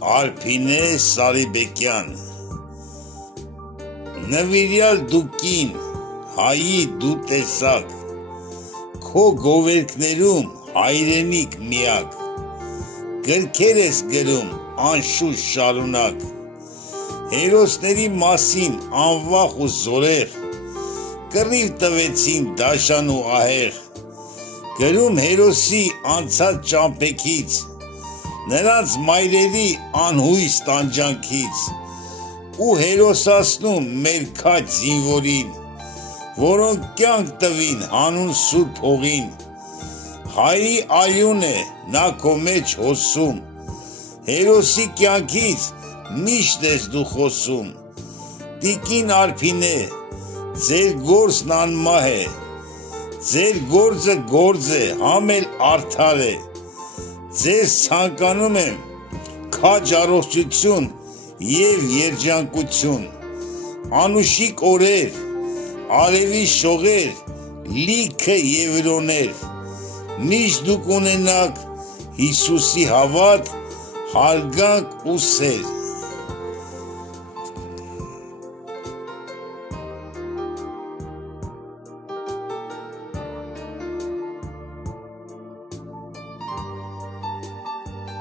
Արփինե Սարիբեկյան Նվիրյալ դու կին, հայի դու տեսակ, քո գովերքներում հայրենիք միակ, գրքեր ես գրում անշուշտ շարունակ, հերոսների մասին անվախ ու զորեղ, կռիվ տվեցին դաշան ու ահեղ, գրում հերոսի անցած ճամփեքից, նրանց մայրերի անհույս տանջանքից, ու հերոսացնում մեր քաջ զինվորին, որոնք կյանք տվին հանուն սուրբ հողին, հայրի արյուն է նա քո մեջ հոսում, հերոսի կյանքից միշտ ես դու խոսում, տիկին Արփինե, ձեր գործն անմահ է, ձեր գործը գործ է, համ էլ արդար է, ձեզ ցանկանում եմ քաջ առողջություն և երջանկություն, անուշիկ օրեր, արևի շողեր, լիքը եվրոներ, միշտ դուք ունենաք Հիսուսի հավատ, հարգանք ու սեր,